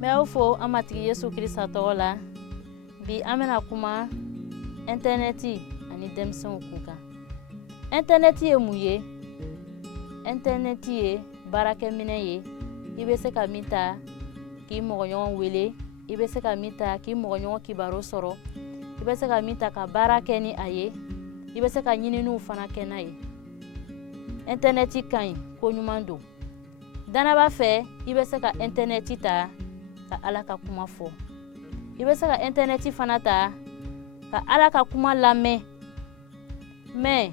Meu fo amatigi Yesu Krista tola bi amena kuma interneti ani demson kuka. Interneti ye muye. Interneti ye barake mine ye. Ibe se ka minta ki mogo ɲɔgɔn wele, ibe se ka minta ki mogo ɲɔgɔn kibaro sɔrɔ, ibe se ka minta ka barake ni aye, ibe se ka ɲininiw fana kɛ na ye. Interneti kaɲi ko ɲuman don. Danaba fɛ ibe se ka interneti ta ka Ala ka kuma fɔ. Ibe se ka interneti fana ta ka Ala ka kuma lamɛn. Mais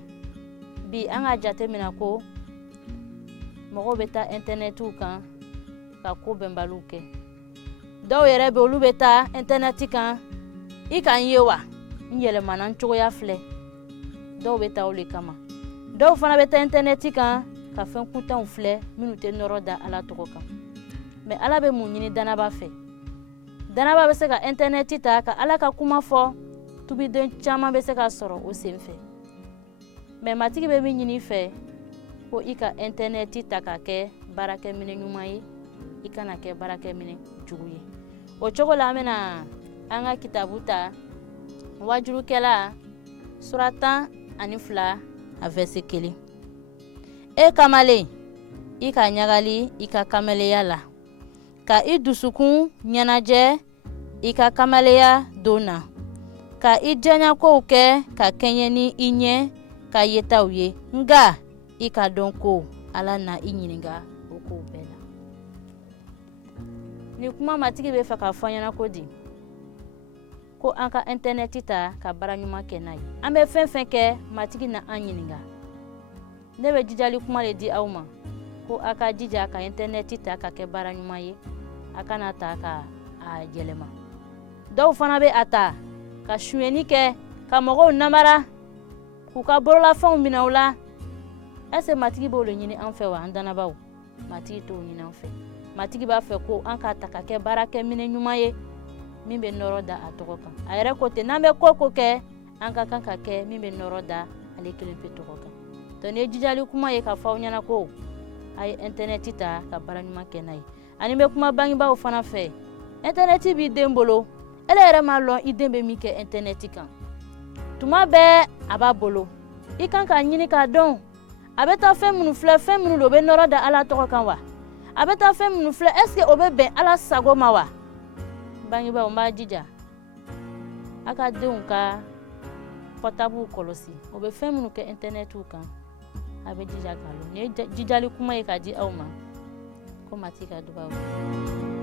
bi an ka jate mina ko mɔgɔw bɛ taa internetiw kan ka ko bɛnbaliw kɛ. Dɔw yɛrɛ bɛ olu bɛ taa interneti kan I ka n ye wa n yɛlɛmana n cogoya filɛ. Dɔw bɛ taa o le kama. Dɔw fana bɛ taa interneti kan ka fɛn kuntanw filɛ minnu tɛ nɔrɔ da Ala tɔgɔ kan. Mais Ala bɛ mun ɲini danaba fɛ. Danaba bɛ se ka interneti ta ka Ala ka kuma fɔ. Tubiden caman bɛ se ka sɔrɔ o sen fɛ. Mais matigi bɛ min ɲini fɛ ko I ka interneti ta ka kɛ baarakɛminɛ ɲuman ye, I kana kɛ baarakɛminɛ jugu ye. O cogo la an bɛna an ka kitabu ta Wajurukɛla sura 12 a verset 1. E kamalen, I ka ɲagali I ka kamaleya la, ka I dusukun ɲɛnajɛ I ka kamaleya don na, ka I diyaɲakow kɛ ka kɛɲɛ ni I ɲɛ ka yetaw ye, nga I ka dɔn ko Ala na I ɲininka o kow bɛɛ la. Ni kuma matigi bɛ fɛ ka fɔ ɲɛna ko di? Ko an ka interneti ta ka baara ɲuman kɛ n'a ye. An bɛ fɛn fɛn kɛ matigi na an ɲininka. Ne bɛ jijali kuma de di aw ma ko a ka jija ka interneti ta ka kɛ baara ɲuman ye, a kana ta ka a yɛlɛma. Dɔw fana bɛ a ta ka suyɛni kɛ ka mɔgɔw namara k'u ka bololafɛnw minɛ u la. Est-ce que matigi b'o le ɲini an fɛ wa an danabaw? Matigi t'o ɲini an fɛ. Matigi b'a fɛ ko an ka ta ka kɛ baarakɛminɛ ɲuman ye min bɛ nɔrɔ da a tɔgɔ kan. A yɛrɛ ko ten n'an bɛ ko ko kɛ an ka kan ka kɛ min bɛ nɔrɔ da ale kelen pe tɔgɔ kan. Donc ni ye jijali kuma ye ka fɔ aw ɲɛna ko a ye interneti ta ka baara ɲuman kɛ n'a ye. Ani bɛ kuma bangebaaw fana fɛ. Interneti b'i den bolo. Ele yɛrɛ m'a lɔn I den bɛ min kɛ interneti kan. Tuma bɛɛ a b'a bolo. I kan k'a ɲini k'a dɔn. A bɛ taa fɛn minnu filɛ, fɛn minnu don o bɛ nɔrɔ da Ala tɔgɔ kan wa? A bɛ taa fɛn minnu filɛ, est-ce que o bɛ bɛn Ala sago ma wa? Bangebaaw n b'a jija. A ka denw ka portable kɔlɔsi. O bɛ fɛn minnu kɛ internetiw kan. A bɛ jija k'a lɔn. Ni ye jijali kuma ye k'a di aw ma, ko matigi ka dugawu.